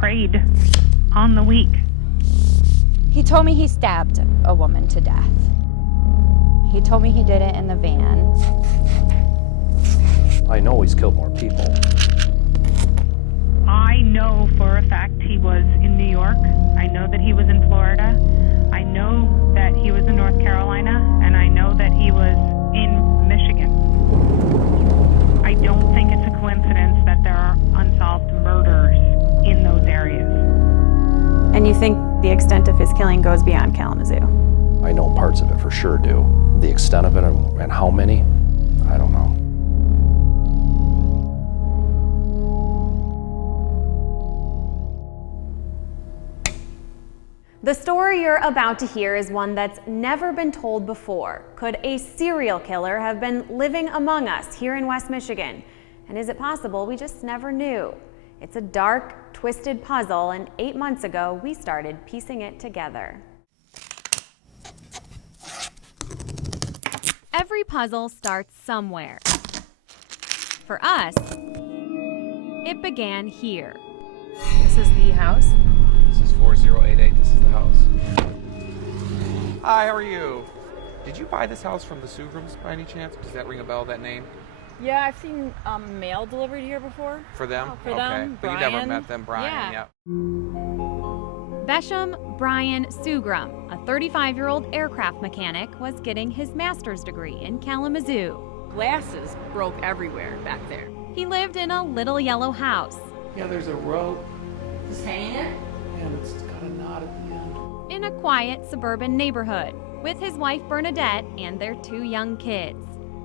preyed on the weak. He told me he stabbed a woman to death. He told me he did it in the van. I know he's killed more people. I know for a fact he was in New York. I know that he was in Florida. I know that he was in North Carolina, and I know that he was in Michigan. I don't think it's a coincidence that there are unsolved murders in those areas. And you think the extent of his killing goes beyond Kalamazoo? I know parts of it for sure do. The extent of it and how many, I don't know. The story you're about to hear is one that's never been told before. Could a serial killer have been living among us here in West Michigan? And is it possible we just never knew? It's a dark, twisted puzzle, and 8 months ago, we started piecing it together. Every puzzle starts somewhere. For us, it began here. This is the house? This is 4088, this is the house. Hi, how are you? Did you buy this house from the Sugrams by any chance? Does that ring a bell, that name? Yeah, I've seen mail delivered here before. For them? Oh, for okay. them, But you never met them, Brian? Yeah. Besham Brian Sugram, a 35-year-old aircraft mechanic, was getting his master's degree in Kalamazoo. Glasses broke everywhere back there. He lived in a little yellow house. Yeah, there's a rope, Just hanging it? and it's got a knot at the end. In a quiet suburban neighborhood with his wife Bernadette and their 2 young kids.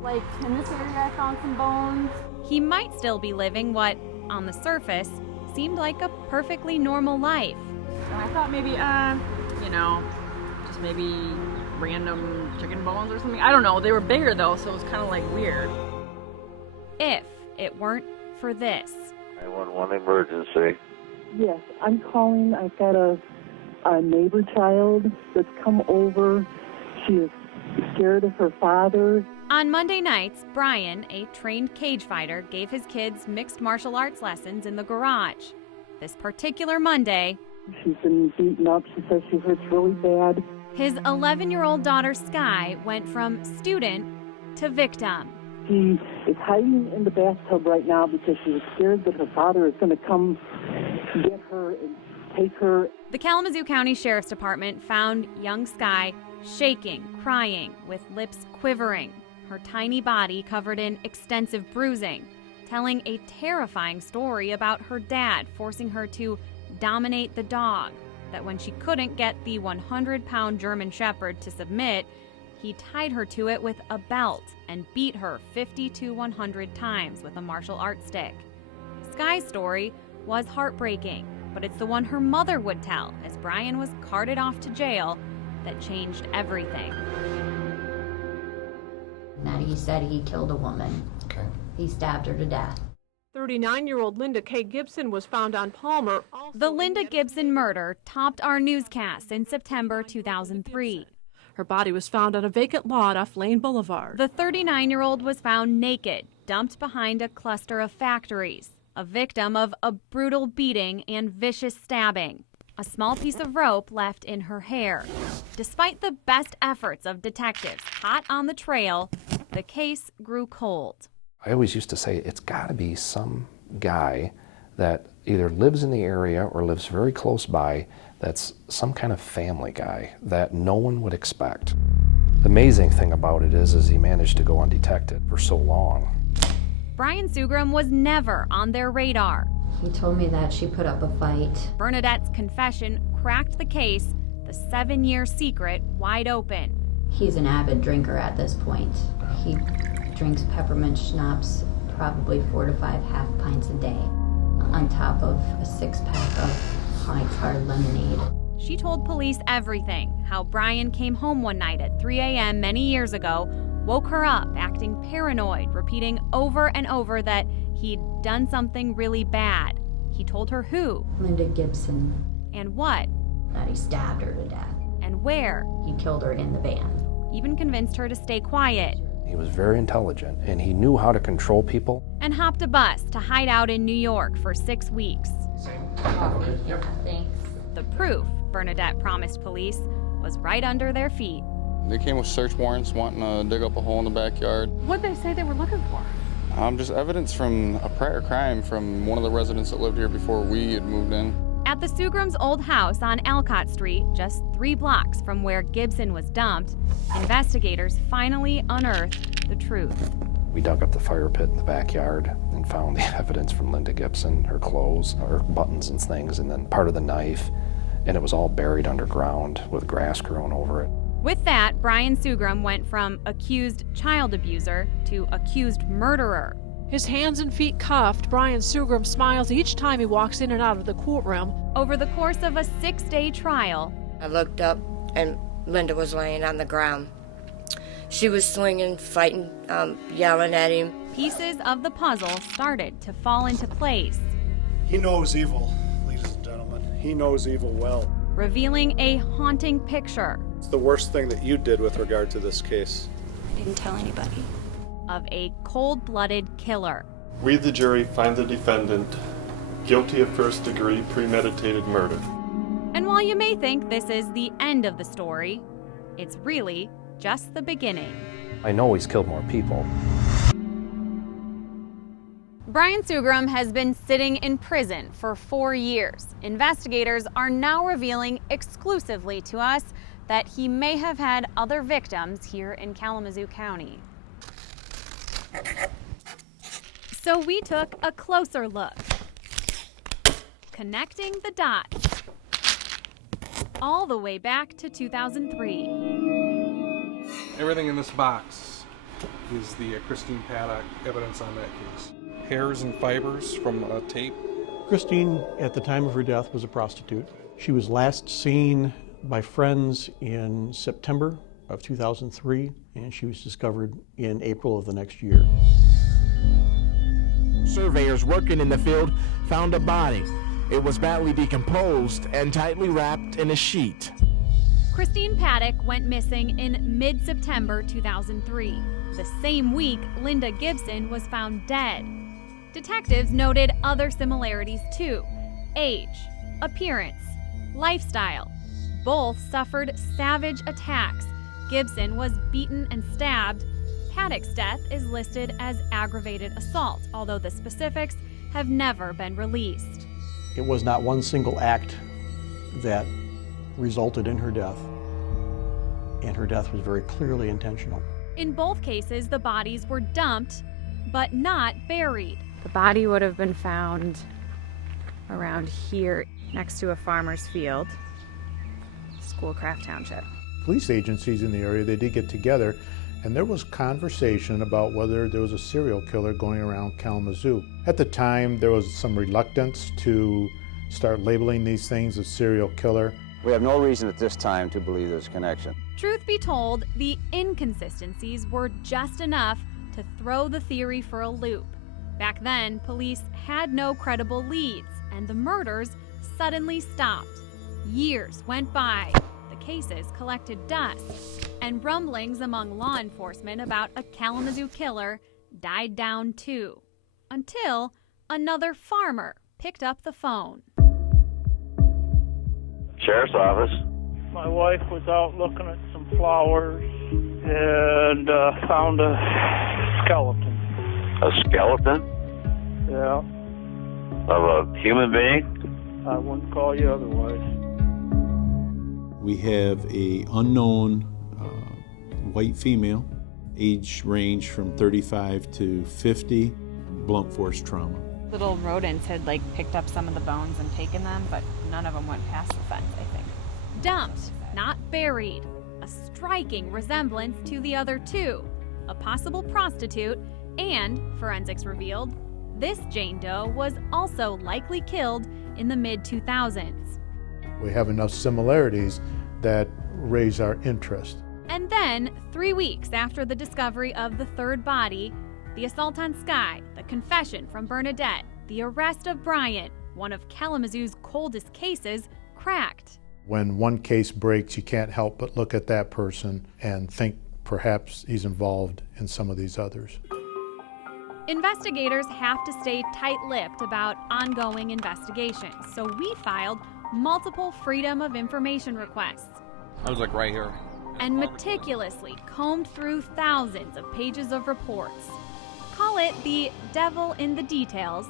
Like, in this area I found some bones. He might still be living what, on the surface, seemed like a perfectly normal life. And I thought maybe, just maybe random chicken bones or something. I don't know. They were bigger though, so it was kind of like weird. If it weren't for this. 911 emergency. Yes, I'm calling. I've got a neighbor child that's come over. She is scared of her father. On Monday nights, Brian, a trained cage fighter, gave his kids mixed martial arts lessons in the garage. This particular Monday, She's been beaten up. She says she hurts really bad. his 11-year-old daughter Sky went from student to victim. She is hiding in the bathtub right now because she was scared that her father is going to come get her and take her. The Kalamazoo County Sheriff's Department found young Sky shaking, crying, with lips quivering, her tiny body covered in extensive bruising, telling a terrifying story about her dad forcing her to dominate the dog, that when she couldn't get the 100-pound German Shepherd to submit, he tied her to it with a belt and beat her 50 to 100 times with a martial arts stick. Sky's story was heartbreaking, but it's the one her mother would tell as Brian was carted off to jail that changed everything. That he said he killed a woman. Okay. He stabbed her to death. 39-year-old Linda K. Gibson was found on Palmer. The Linda Gibson murder topped our newscast in September 2003. Her body was found on a vacant lot off Lane Boulevard. The 39-year-old was found naked, dumped behind a cluster of factories, a victim of a brutal beating and vicious stabbing. A small piece of rope left in her hair. Despite the best efforts of detectives hot on the trail, the case grew cold. I always used to say it's got to be some guy that either lives in the area or lives very close by that's some kind of family guy that no one would expect. The amazing thing about it is he managed to go undetected for so long. Brian Sugram was never on their radar. He told me that she put up a fight. Bernadette's confession cracked the case, the 7-year secret, wide open. He's an avid drinker at this point. He drinks peppermint schnapps probably 4 to 5 half pints a day, on top of a 6-pack of high-carb lemonade. She told police everything, how Brian came home one night at 3 a.m. many years ago, woke her up, acting paranoid, repeating over and over that he'd done something really bad. He told her who. Linda Gibson. And what. That he stabbed her to death. And where. He killed her in the van. Even convinced her to stay quiet. He was very intelligent, and he knew how to control people. And hopped a bus to hide out in New York for 6 weeks. Same. Yep. Thanks. The proof Bernadette promised police was right under their feet. They came with search warrants wanting to dig up a hole in the backyard. What'd they say they were looking for? Just evidence from a prior crime from one of the residents that lived here before we had moved in. At the Sugrams' old house on Alcott Street, just 3 blocks from where Gibson was dumped, investigators finally unearthed the truth. We dug up the fire pit in the backyard and found the evidence from Linda Gibson, her clothes, her buttons and things, and then part of the knife, and it was all buried underground with grass growing over it. With that, Brian Sugram went from accused child abuser to accused murderer. His hands and feet cuffed, Brian Sugram smiles each time he walks in and out of the courtroom. Over the course of a 6-day trial, I looked up and Linda was laying on the ground. She was swinging, fighting, yelling at him. pieces of the puzzle started to fall into place. He knows evil, ladies and gentlemen. He knows evil well. Revealing a haunting picture. It's the worst thing that you did with regard to this case. I didn't tell anybody. Of a cold-blooded killer. We, the jury, find the defendant guilty of first-degree premeditated murder. And while you may think this is the end of the story, it's really just the beginning. I know he's killed more people. Brian Sugram has been sitting in prison for 4 years. Investigators are now revealing exclusively to us that he may have had other victims here in Kalamazoo County. So we took a closer look, connecting the dots all the way back to 2003. Everything in this box is the Christine Paddock evidence on that case. Hairs and fibers from a tape. Christine, at the time of her death, was a prostitute. She was last seen by friends in September of 2003, and she was discovered in April of the next year. Surveyors working in the field found a body. It was badly decomposed and tightly wrapped in a sheet. Christine Paddock went missing in mid-September 2003. The same week, Linda Gibson was found dead. Detectives noted other similarities too: age, appearance, lifestyle. Both suffered savage attacks. Gibson was beaten and stabbed. Paddock's death is listed as aggravated assault, although the specifics have never been released. It was not one single act that resulted in her death, and her death was very clearly intentional. In both cases, the bodies were dumped, but not buried. The body would have been found around here, next to a farmer's field, Schoolcraft Township. Police agencies in the area, they did get together, and there was conversation about whether there was a serial killer going around Kalamazoo. At the time, there was some reluctance to start labeling these things as serial killer. We have no reason at this time to believe there's a connection. Truth be told, the inconsistencies were just enough to throw the theory for a loop. Back then, police had no credible leads, and the murders suddenly stopped. Years went by. The cases collected dust, and rumblings among law enforcement about a Kalamazoo killer died down too, until another farmer picked up the phone. Sheriff's office. My wife was out looking at some flowers and found a skeleton. A skeleton? Yeah. Of a human being? I wouldn't call you otherwise. We have a unknown white female, age range from 35 to 50, blunt force trauma. Little rodents had picked up some of the bones and taken them, but none of them went past the fence, I think. Dumped, not buried. A striking resemblance to the other two. A possible prostitute, and, forensics revealed, this Jane Doe was also likely killed in the mid-2000s. We have enough similarities that raise our interest. And then, 3 weeks after the discovery of the third body, the assault on Skye, the confession from Bernadette, the arrest of Brian, one of Kalamazoo's coldest cases, cracked. When one case breaks, you can't help but look at that person and think perhaps he's involved in some of these others. Investigators have to stay tight-lipped about ongoing investigations, so we filed multiple Freedom of Information requests. I was like right here. And meticulously combed through thousands of pages of reports. Call it the devil in the details.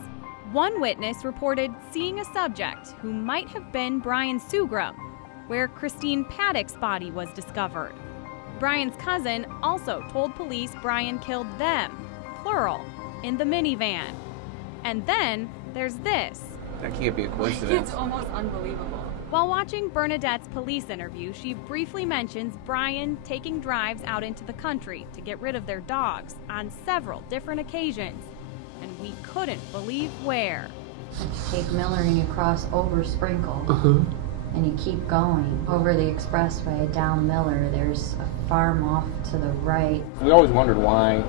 One witness reported seeing a subject who might have been Brian Sugram, where Christine Paddock's body was discovered. Brian's cousin also told police Brian killed them, plural, in the minivan. And then there's this. That can't be a coincidence. It's almost unbelievable. While watching Bernadette's police interview, she briefly mentions Brian taking drives out into the country to get rid of their dogs on several different occasions, and we couldn't believe where. Take Miller and you cross over Sprinkle, and you keep going over the expressway down Miller. There's a farm off to the right. We always wondered why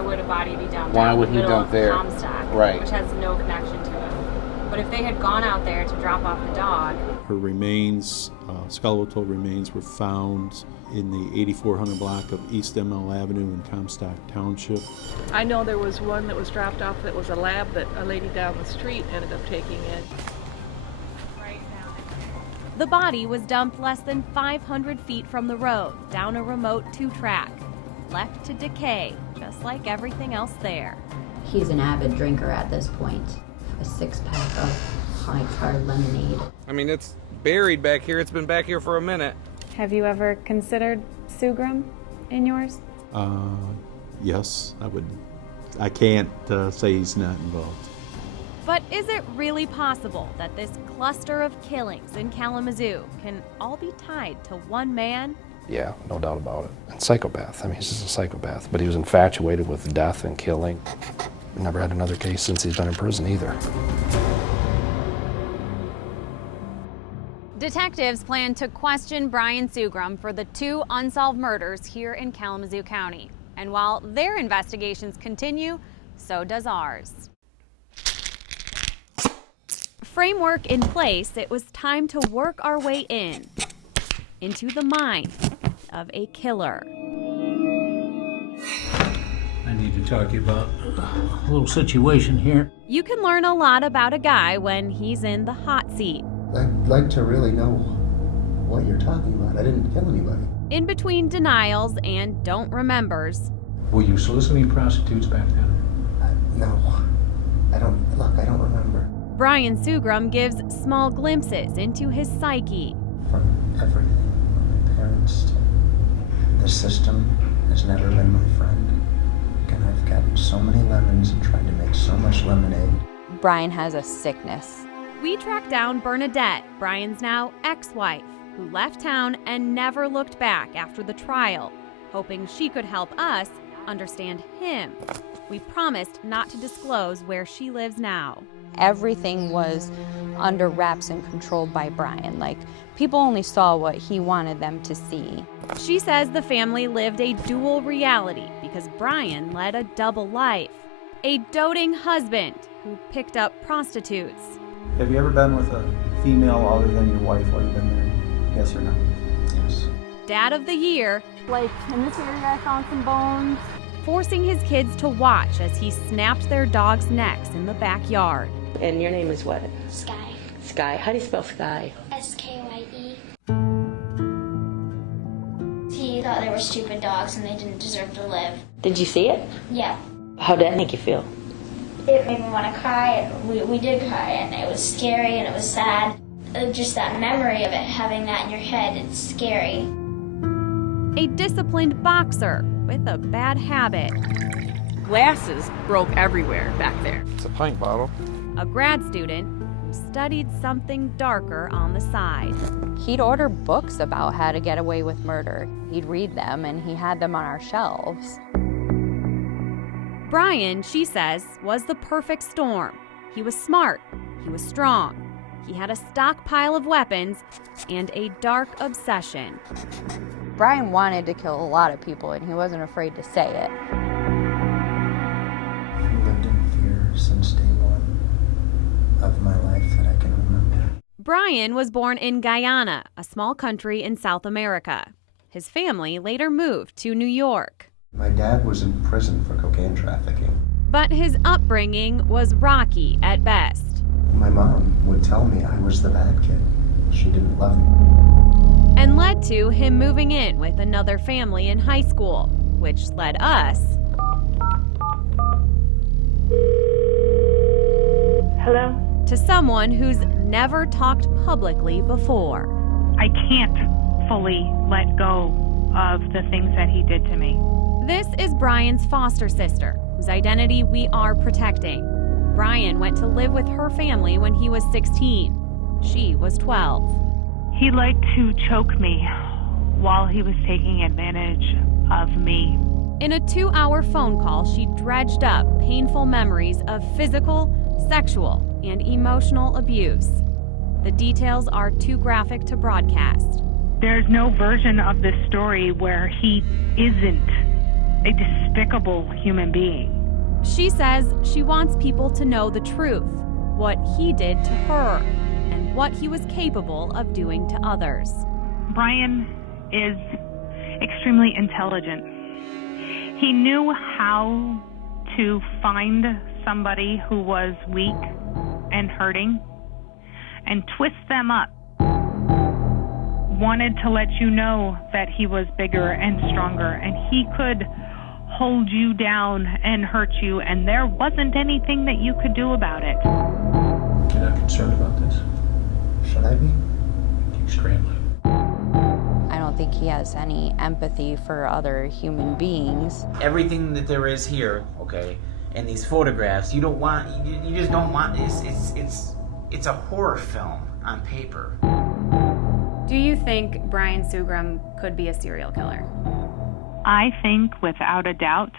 would a body be dumped Why out would in he the middle dump of there? Comstock, Right. which has no connection to it. But if they had gone out there to drop off the dog, Her remains, skeletal remains, were found in the 8400 block of East ML Avenue in Comstock Township. I know there was one that was dropped off that was a lab that a lady down the street ended up taking in. The body was dumped less than 500 feet from the road, down a remote 2-track, left to decay, just like everything else there. He's an avid drinker at this point. A 6-pack of high-carb lemonade. I mean, it's buried back here. It's been back here for a minute. Have you ever considered Sugram in yours? Yes, I would. I can't say he's not involved. But is it really possible that this cluster of killings in Kalamazoo can all be tied to one man? Yeah, no doubt about it. And psychopath. I mean, he's just a psychopath. But he was infatuated with death and killing. Never had another case since he's been in prison either. Detectives plan to question Brian Sugram for the 2 unsolved murders here in Kalamazoo County. And while their investigations continue, so does ours. Framework in place, it was time to work our way into the mind of a killer. I need to talk to you about a little situation here. You can learn a lot about a guy when he's in the hot seat. I'd like to really know what you're talking about. I didn't kill anybody. In between denials and don't remembers. Were you soliciting prostitutes back then? No. I don't remember. Brian Sugram gives small glimpses into his psyche. From everything, from my parents to the system has never been my friend. And I've gotten so many lemons and tried to make so much lemonade. Brian has a sickness. We tracked down Bernadette, Brian's now ex-wife, who left town and never looked back after the trial, hoping she could help us understand him. We promised not to disclose where she lives now. Everything was under wraps and controlled by Brian. Like, people only saw what he wanted them to see. She says the family lived a dual reality because Brian led a double life. A doting husband who picked up prostitutes. Have you ever been with a female other than your wife while you've been married? Yes or no? Yes. Dad of the year. Like, in this area I found some bones. Forcing his kids to watch as he snapped their dogs' necks in the backyard. And your name is what? Sky. Sky. How do you spell Sky? S-K-Y-E. He thought they were stupid dogs and they didn't deserve to live. Did you see it? Yeah. How did that make you feel? It made me want to cry, and we did cry, and it was scary and it was sad. Just that memory of it, having that in your head, it's scary. A disciplined boxer with a bad habit. Glasses broke everywhere back there. It's a pint bottle. A grad student who studied something darker on the side. He'd order books about how to get away with murder. He'd read them, and he had them on our shelves. Brian, she says, was the perfect storm. He was smart. He was strong. He had a stockpile of weapons and a dark obsession. Brian wanted to kill a lot of people, and he wasn't afraid to say it. I've lived in fear since day one of my life that I can remember. Brian was born in Guyana, a small country in South America. His family later moved to New York. My dad was in prison for cocaine trafficking. But his upbringing was rocky at best. My mom would tell me I was the bad kid. She didn't love me. And led to him moving in with another family in high school, which led us Hello? to someone who's never talked publicly before. I can't fully let go of the things that he did to me. This is Brian's foster sister, whose identity we are protecting. Brian went to live with her family when he was 16. She was 12. He liked to choke me while he was taking advantage of me. In a 2-hour phone call, she dredged up painful memories of physical, sexual, and emotional abuse. The details are too graphic to broadcast. There's no version of this story where he isn't a despicable human being. She says she wants people to know the truth, what he did to her, and what he was capable of doing to others. Brian is extremely intelligent. He knew how to find somebody who was weak and hurting and twist them up. Wanted to let you know that he was bigger and stronger and he could hold you down and hurt you, and there wasn't anything that you could do about it. You're not concerned about this? Should I be? Keep scrambling. I don't think he has any empathy for other human beings. Everything that there is here, okay, and these photographs, you don't want, you just don't want this. It's a horror film on paper. Do you think Brian Sugram could be a serial killer? I think, without a doubt,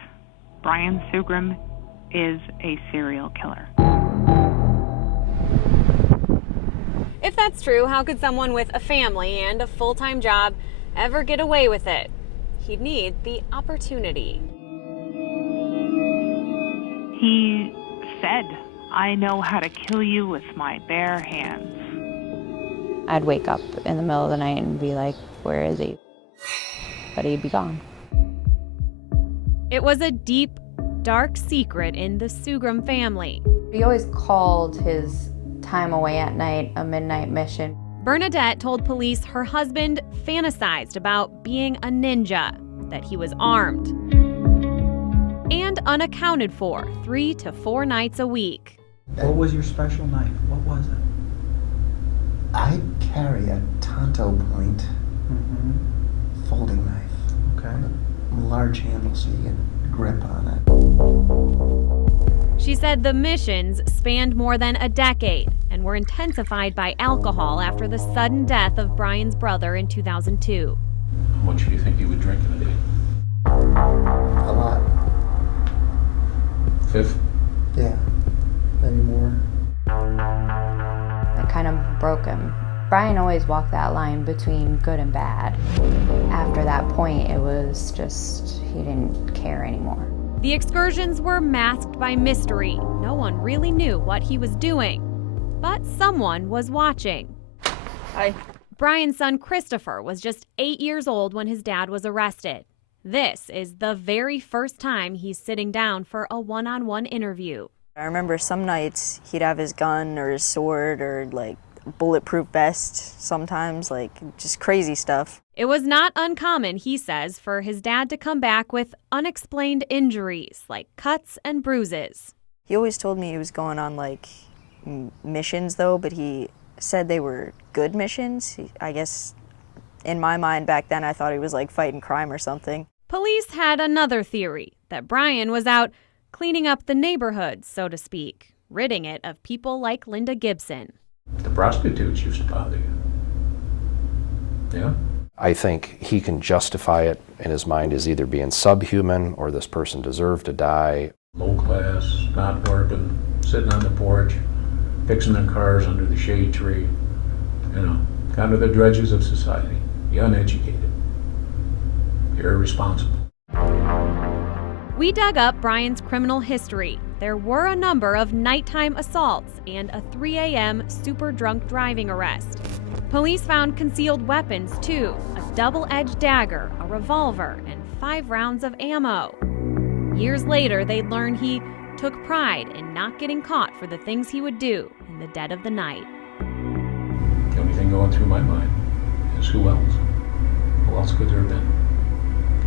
Brian Sugram is a serial killer. If that's true, how could someone with a family and a full-time job ever get away with it? He'd need the opportunity. He said, "I know how to kill you with my bare hands." I'd wake up in the middle of the night and be like, where is he? But he'd be gone. It was a deep, dark secret in the Sugram family. He always called his time away at night a midnight mission. Bernadette told police her husband fantasized about being a ninja, that he was armed and unaccounted for 3 to 4 nights a week. What was your special knife? What was it? I carry a Tonto point folding knife. Okay. A large handle so you get grip on She said the missions spanned more than a decade and were intensified by alcohol after the sudden death of Brian's brother in 2002. How much do you think you would drink in a day? A lot. Fifth? Yeah. Maybe more. It kind of broke him. Brian always walked that line between good and bad. After that point, it was just, he didn't care anymore. The excursions were masked by mystery. No one really knew what he was doing, but someone was watching. Hi. Brian's son Christopher was just 8 years old when his dad was arrested. This is the very first time he's sitting down for a one-on-one interview. I remember some nights he'd have his gun or his sword or like bulletproof vest sometimes, like just crazy stuff. It was not uncommon, he says, for his dad to come back with unexplained injuries like cuts and bruises. He always told me he was going on like missions though, but he said they were good missions. I guess in my mind back then I thought he was like fighting crime or something. Police had another theory, that Brian was out cleaning up the neighborhood, so to speak, ridding it of people like Linda Gibson. The prostitutes used to bother you. Yeah? I think he can justify it in his mind as either being subhuman or this person deserved to die. Low class, not working, sitting on the porch, fixing their cars under the shade tree. You know, kind of the drudges of society. The uneducated. Irresponsible. We dug up Brian's criminal history. There were a number of nighttime assaults and a 3 a.m. super drunk driving arrest. Police found concealed weapons too, a double-edged dagger, a revolver, and 5 rounds of ammo. Years later, they'd learn he took pride in not getting caught for the things he would do in the dead of the night. The only thing going through my mind is who else? Who else could there have been?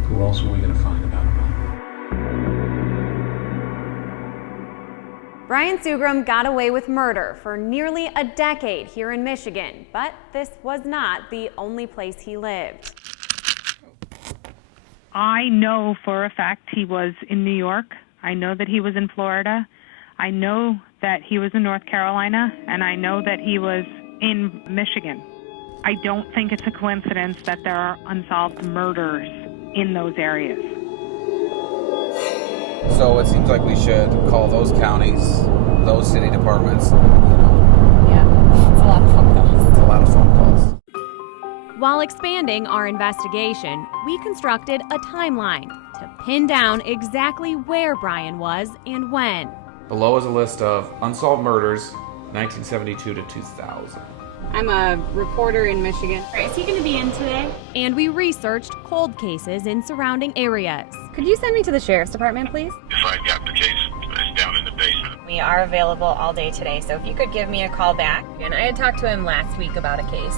Who else are we going to find about him? Brian Sugrum got away with murder for nearly a decade here in Michigan, but this was not the only place he lived. I know for a fact he was in New York. I know that he was in Florida. I know that he was in North Carolina, and I know that he was in Michigan. I don't think it's a coincidence that there are unsolved murders in those areas. So it seems like we should call those counties, those city departments. Yeah, it's a lot of phone calls. It's a lot of phone calls. While expanding our investigation, we constructed a timeline to pin down exactly where Brian was and when. Below is a list of unsolved murders, 1972 to 2000. I'm a reporter in Michigan. Is he going to be in today? And we researched cold cases in surrounding areas. Could you send me to the sheriff's department, please? If I got the case, it's down in the basement. We are available all day today, so if you could give me a call back. And I had talked to him last week about a case.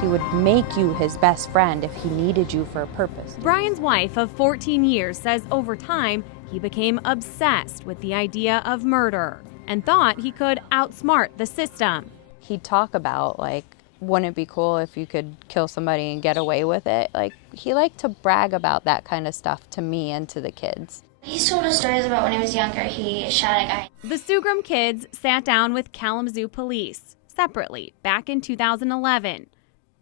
He would make you his best friend if he needed you for a purpose. Brian's wife of 14 years says over time, he became obsessed with the idea of murder and thought he could outsmart the system. He'd talk about, like, wouldn't it be cool if you could kill somebody and get away with it? Like, he liked to brag about that kind of stuff to me and to the kids. He's told us stories about when he was younger, he shot a guy. The Sugrum kids sat down with Kalamazoo police separately back in 2011.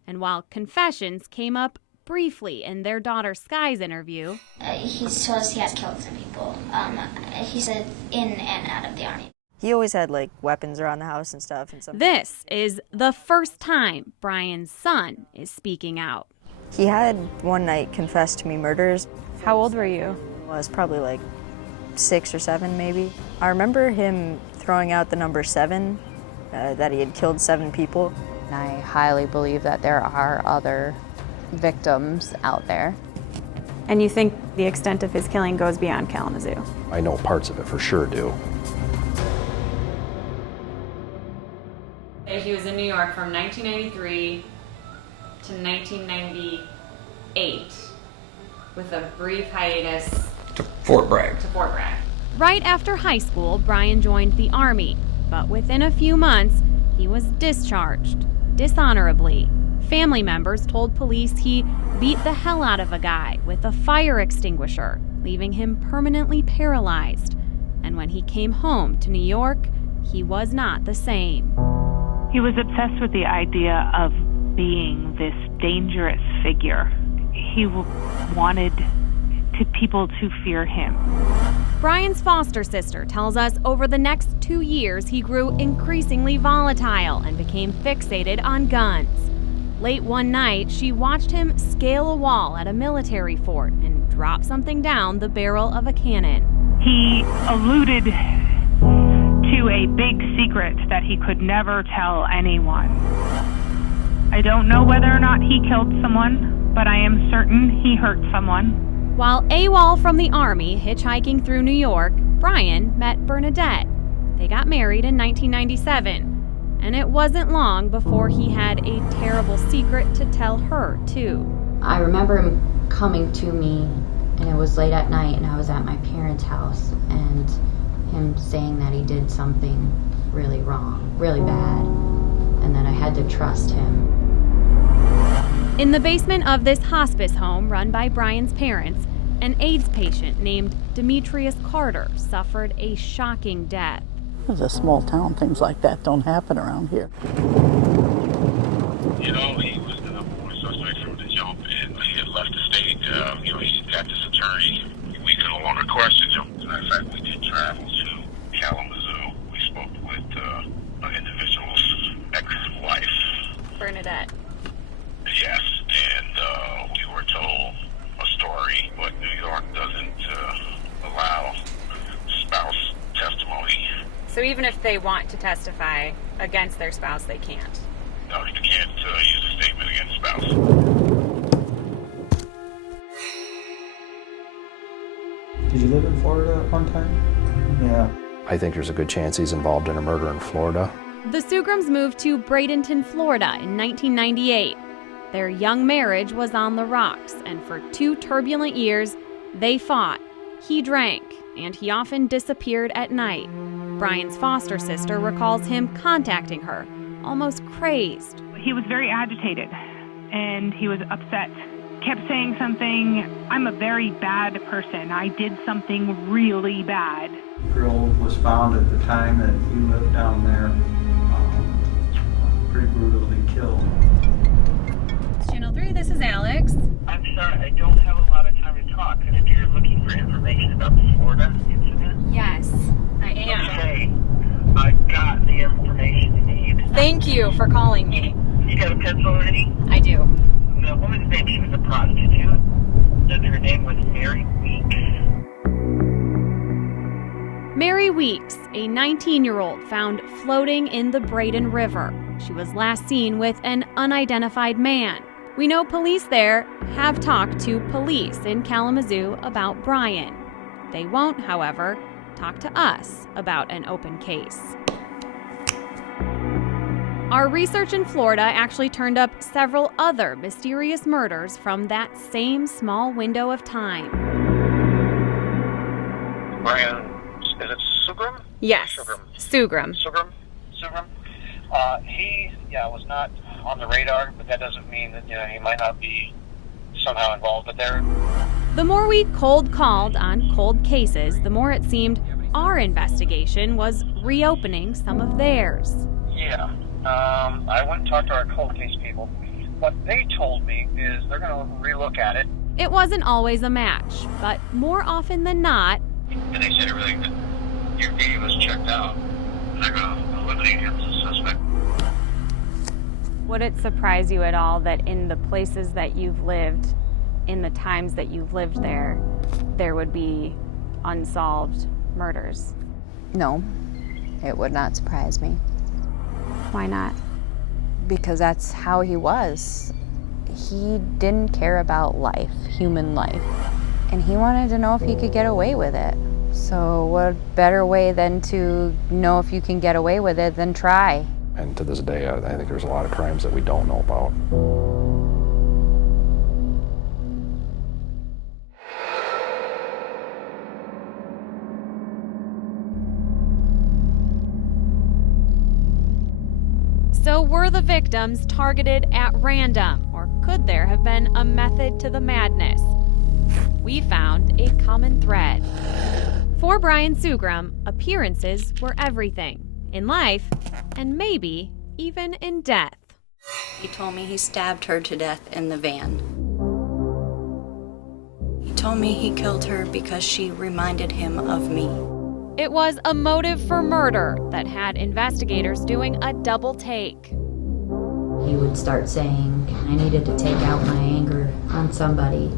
And while confessions came up briefly in their daughter Sky's interview, He's told us he has killed some people. He said in and out of the Army. He always had, like, weapons around the house and stuff. This is the first time Brian's son is speaking out. He had one night confessed to me murders. How old were you? I was probably like 6 or 7 maybe. I remember him throwing out the number 7, that he had killed 7 people. I highly believe that there are other victims out there. And you think the extent of his killing goes beyond Kalamazoo? I know parts of it for sure do. He was in New York from 1993 to 1998 with a brief hiatus To Fort Bragg. Right after high school, Brian joined the Army, but within a few months, he was discharged, dishonorably. Family members told police he beat the hell out of a guy with a fire extinguisher, leaving him permanently paralyzed. And when he came home to New York, he was not the same. He was obsessed with the idea of being this dangerous figure. He wanted people to fear him. Brian's foster sister tells us over the next 2 years, he grew increasingly volatile and became fixated on guns. Late one night, she watched him scale a wall at a military fort and drop something down the barrel of a cannon. He alluded to a big secret that he could never tell anyone. I don't know whether or not he killed someone, but I am certain he hurt someone. While AWOL from the Army hitchhiking through New York, Brian met Bernadette. They got married in 1997, and it wasn't long before he had a terrible secret to tell her, too. I remember him coming to me, and it was late at night, and I was at my parents' house, and him saying that he did something really wrong, really bad, and that I had to trust him. In the basement of this hospice home run by Brian's parents, an AIDS patient named Demetrius Carter suffered a shocking death. It was a small town. Things like that don't happen around here. You know, he was the number one suspect from the jump, and he had left the state. He got this attorney. We could no longer question him. As a matter of fact, we did travel to Kalamazoo. We spoke with an individual's ex-wife. Bernadette. Yes, and we were told a story, but New York doesn't allow spouse testimony. So even if they want to testify against their spouse, they can't? No, you can't use a statement against spouse. Did you live in Florida at one time? Yeah. I think there's a good chance he's involved in a murder in Florida. The Sugrams moved to Bradenton, Florida in 1998. Their young marriage was on the rocks, and for 2 turbulent years, they fought. He drank, and he often disappeared at night. Brian's foster sister recalls him contacting her, almost crazed. He was very agitated, and he was upset. Kept saying something, I'm a very bad person. I did something really bad. The girl was found at the time that you lived down there, pretty brutally killed. Channel 3, this is Alex. I'm sorry, I don't have a lot of time to talk. If you're looking for information about the Florida incident? Yes, I am. Okay, I got the information you need. Thank you for calling me. You got a pencil ready? I do. The woman's name, she was a prostitute. And her name was Mary Weeks. Mary Weeks, a 19-year-old found floating in the Braden River. She was last seen with an unidentified man. We know police there have talked to police in Kalamazoo about Brian. They won't, however, talk to us about an open case. Our research in Florida actually turned up several other mysterious murders from that same small window of time. Brian, is it Sugram? Yes, Sugram. He was not on the radar, but that doesn't mean that he might not be somehow involved. But there. The more we cold called on cold cases, the more it seemed our investigation was reopening some of theirs. Yeah. I went and talked to our cold case people. What they told me is they're going to relook at it. It wasn't always a match, but more often than not. And they said everything that your game was checked out. And they're going to eliminate him as a suspect. Would it surprise you at all that in the places that you've lived, in the times that you've lived there would be unsolved murders? No, it would not surprise me. Why not? Because that's how he was. He didn't care about life, human life, and he wanted to know if he could get away with it. So what better way than to know if you can get away with it than try? And to this day, I think there's a lot of crimes that we don't know about. So were the victims targeted at random, or could there have been a method to the madness? We found a common thread. For Brian Sugram, appearances were everything, in life, and maybe even in death. He told me he stabbed her to death in the van. He told me he killed her because she reminded him of me. It was a motive for murder that had investigators doing a double take. He would start saying, I needed to take out my anger on somebody.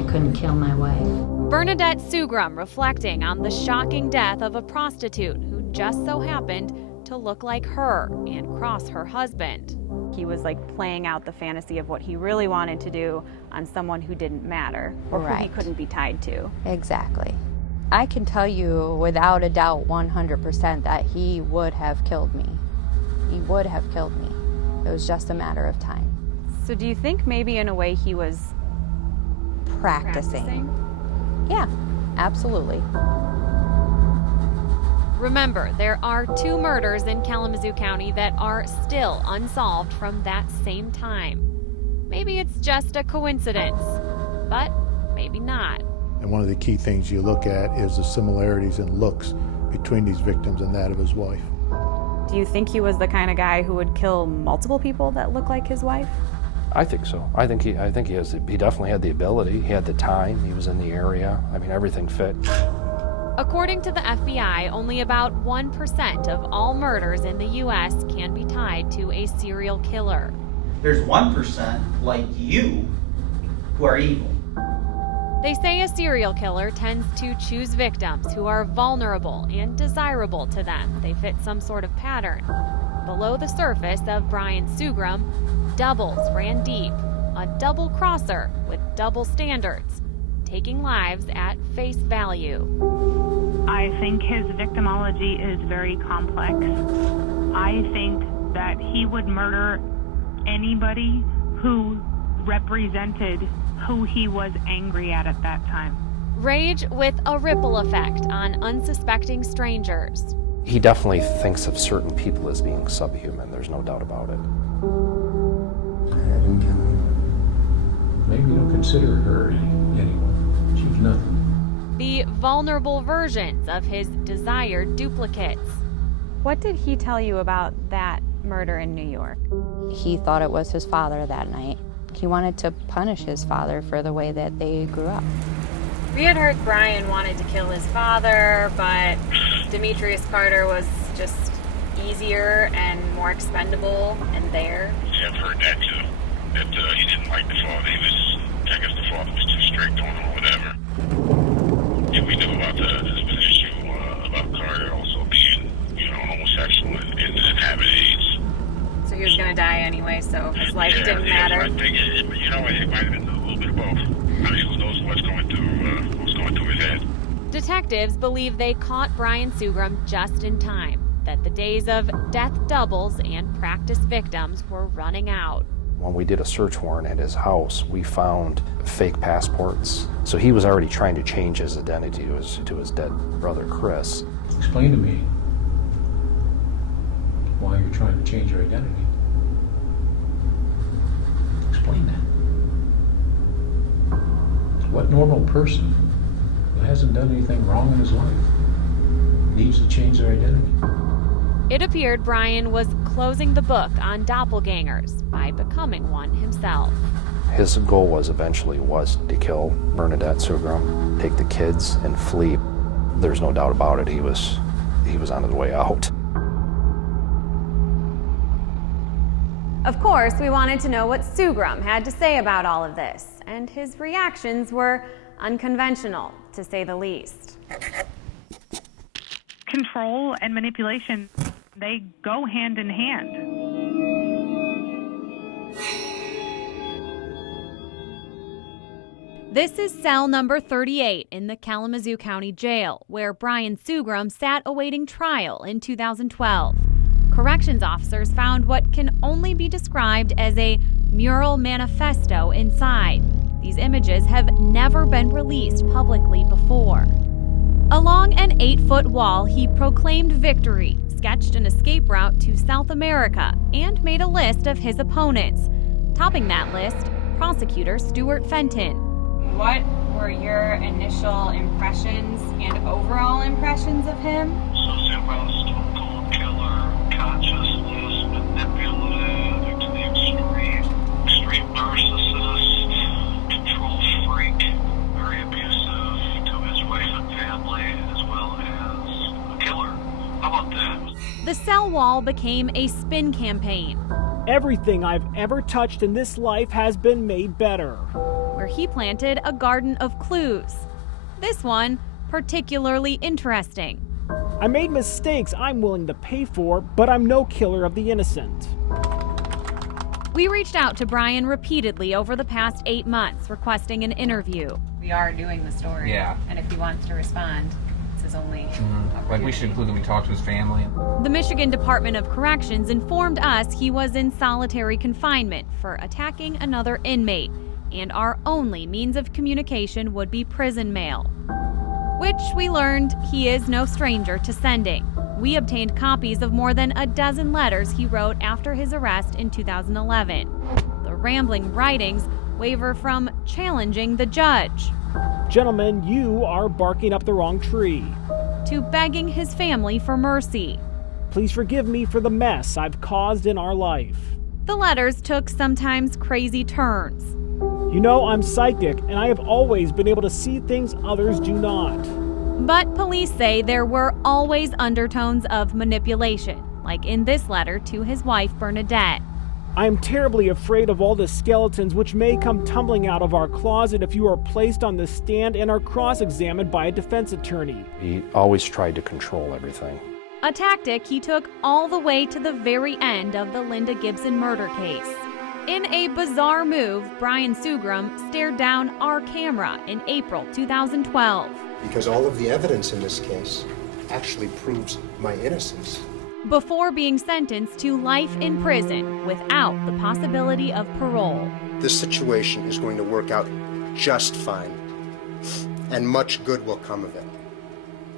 I couldn't kill my wife. Bernadette Sugram reflecting on the shocking death of a prostitute who just so happened to look like her and cross her husband. He was like playing out the fantasy of what he really wanted to do on someone who didn't matter or who he couldn't be tied to. Exactly. I can tell you without a doubt 100% that he would have killed me. He would have killed me. It was just a matter of time. So do you think maybe in a way he was practicing? Yeah, absolutely. Remember, there are 2 murders in Kalamazoo County that are still unsolved from that same time. Maybe it's just a coincidence, but maybe not. And one of the key things you look at is the similarities in looks between these victims and that of his wife. Do you think he was the kind of guy who would kill multiple people that look like his wife? I think so. I think he definitely had the ability. He had the time. He was in the area. I mean, everything fit. According to the FBI, only about 1% of all murders in the U.S. can be tied to a serial killer. There's 1% like you who are evil. They say a serial killer tends to choose victims who are vulnerable and desirable to them. They fit some sort of pattern. Below the surface of Brian Sugram, doubles ran deep, a double crosser with double standards, taking lives at face value. I think his victimology is very complex. I think that he would murder anybody who represented who he was angry at that time. Rage with a ripple effect on unsuspecting strangers. He definitely thinks of certain people as being subhuman. There's no doubt about it. I didn't kill him. Maybe you don't consider her anyone. She's nothing. The vulnerable versions of his desired duplicates. What did he tell you about that murder in New York? He thought it was his father that night. He wanted to punish his father for the way that they grew up. We had heard Brian wanted to kill his father, but Demetrius Carter was just easier and more expendable and there. Yeah, I've heard that too. That he didn't like the father. I guess the father was too strict on him or whatever. Yeah, we knew about this issue about Carter also being, homosexual and having AIDS. So he was going to die anyway, so his life didn't matter. I think it might have been a little bit of both. I mean, who knows what's going through his head. Detectives believe they caught Brian Sugram just in time, that the days of death doubles and practice victims were running out. When we did a search warrant at his house, we found fake passports. So he was already trying to change his identity to his dead brother, Chris. Explain to me why you're trying to change your identity. Explain that. What normal person who hasn't done anything wrong in his life needs to change their identity? It appeared Brian was closing the book on doppelgangers by becoming one himself. His goal eventually was to kill Bernadette Sugram, take the kids, and flee. There's no doubt about it. He was on his way out. Of course, we wanted to know what Sugram had to say about all of this, and his reactions were unconventional, to say the least. Control and manipulation, they go hand in hand. This is cell number 38 in the Kalamazoo County Jail, where Brian Sugram sat awaiting trial in 2012. Corrections officers found what can only be described as a mural manifesto inside. These images have never been released publicly before. Along an 8-foot wall, he proclaimed victory, sketched an escape route to South America, and made a list of his opponents. Topping that list, prosecutor Stuart Fenton. What were your initial impressions and overall impressions of him? Sociopath, stone cold killer, conscienceless, manipulative to the extreme narcissist, control freak, very abusive to his wife and family, as well as a killer. How about that? The cell wall became a spin campaign. Everything I've ever touched in this life has been made better. Where he planted a garden of clues. This one particularly interesting. I made mistakes I'm willing to pay for, but I'm no killer of the innocent. We reached out to Brian repeatedly over the past 8 months, requesting an interview. We are doing the story. Yeah. And if he wants to respond, this is only Like, we should include that we talked to his family. The Michigan Department of Corrections informed us he was in solitary confinement for attacking another inmate, and our only means of communication would be prison mail, which we learned he is no stranger to sending. We obtained copies of more than a dozen letters he wrote after his arrest in 2011. The rambling writings waver from challenging the judge. Gentlemen, you are barking up the wrong tree. To begging his family for mercy. Please forgive me for the mess I've caused in our life. The letters took sometimes crazy turns. You know, I'm psychic, and I have always been able to see things others do not. But police say there were always undertones of manipulation, like in this letter to his wife, Bernadette. I am terribly afraid of all the skeletons which may come tumbling out of our closet if you are placed on the stand and are cross-examined by a defense attorney. He always tried to control everything. A tactic he took all the way to the very end of the Linda Gibson murder case. In a bizarre move, Brian Sugram stared down our camera in April 2012. Because all of the evidence in this case actually proves my innocence. Before being sentenced to life in prison without the possibility of parole. This situation is going to work out just fine, and much good will come of it.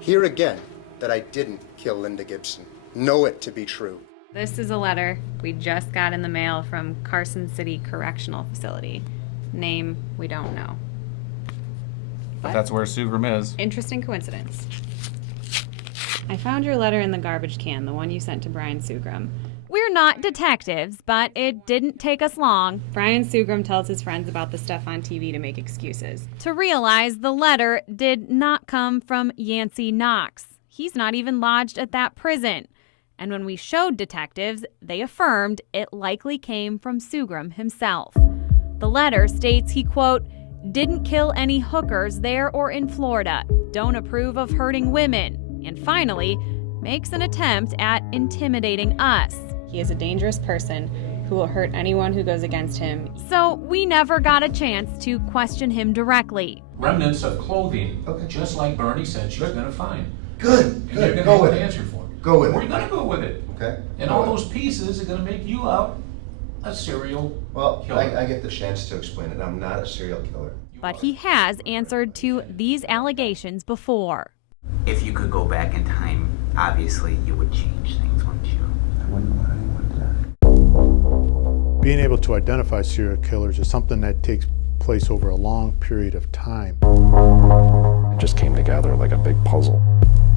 Hear again that I didn't kill Linda Gibson. Know it to be true. This is a letter we just got in the mail from Carson City Correctional Facility. Name we don't know. But that's where Sugram is. Interesting coincidence. I found your letter in the garbage can, the one you sent to Brian Sugram. We're not detectives, but it didn't take us long. Brian Sugram tells his friends about the stuff on TV to make excuses. To realize the letter did not come from Yancey Knox. He's not even lodged at that prison. And when we showed detectives, they affirmed it likely came from Sugram himself. The letter states he, quote, didn't kill any hookers there or in Florida, don't approve of hurting women, and finally, makes an attempt at intimidating us. He is a dangerous person who will hurt anyone who goes against him. So we never got a chance to question him directly. Remnants of clothing, just like Bernie said she's going to find. Good, And good. you're going to Go have with an it. answer for it. Go with We're it. going to go with it. Okay. And Go all with those pieces are going to make you out a serial Well, killer. I get the chance to explain it. I'm not a serial killer. But he has answered to these allegations before. If you could go back in time, obviously you would change things, wouldn't you? I wouldn't want anyone dead. Being able to identify serial killers is something that takes place over a long period of time. It just came together like a big puzzle.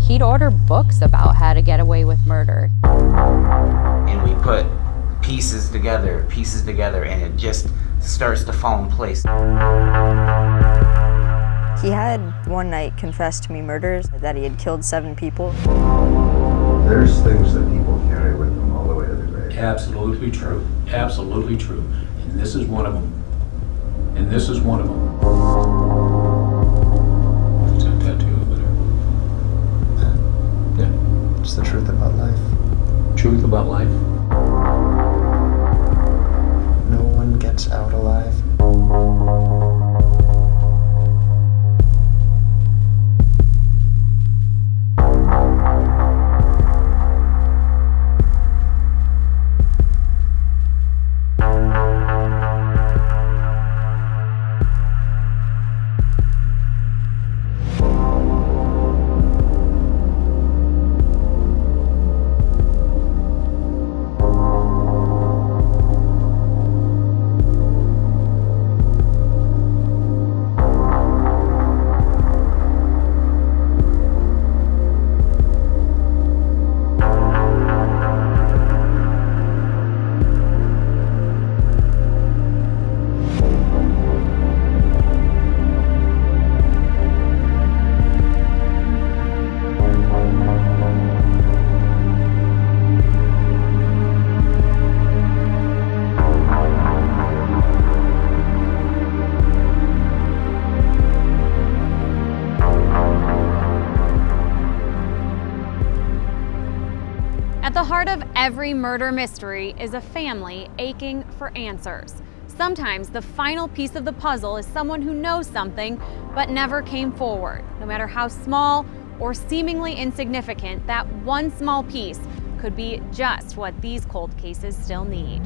He'd order books about how to get away with murder. And we put pieces together, and it just starts to fall in place. He had one night confessed to me murders, that he had killed 7 people. There's things that people carry with them all the way to the grave. Absolutely true. Absolutely true. And this is one of them. And this is one of them. It's a tattoo over there. Yeah. It's the truth about life. Truth about life. No one gets out alive. At the heart of every murder mystery is a family aching for answers. Sometimes the final piece of the puzzle is someone who knows something but never came forward. No matter how small or seemingly insignificant, that one small piece could be just what these cold cases still need.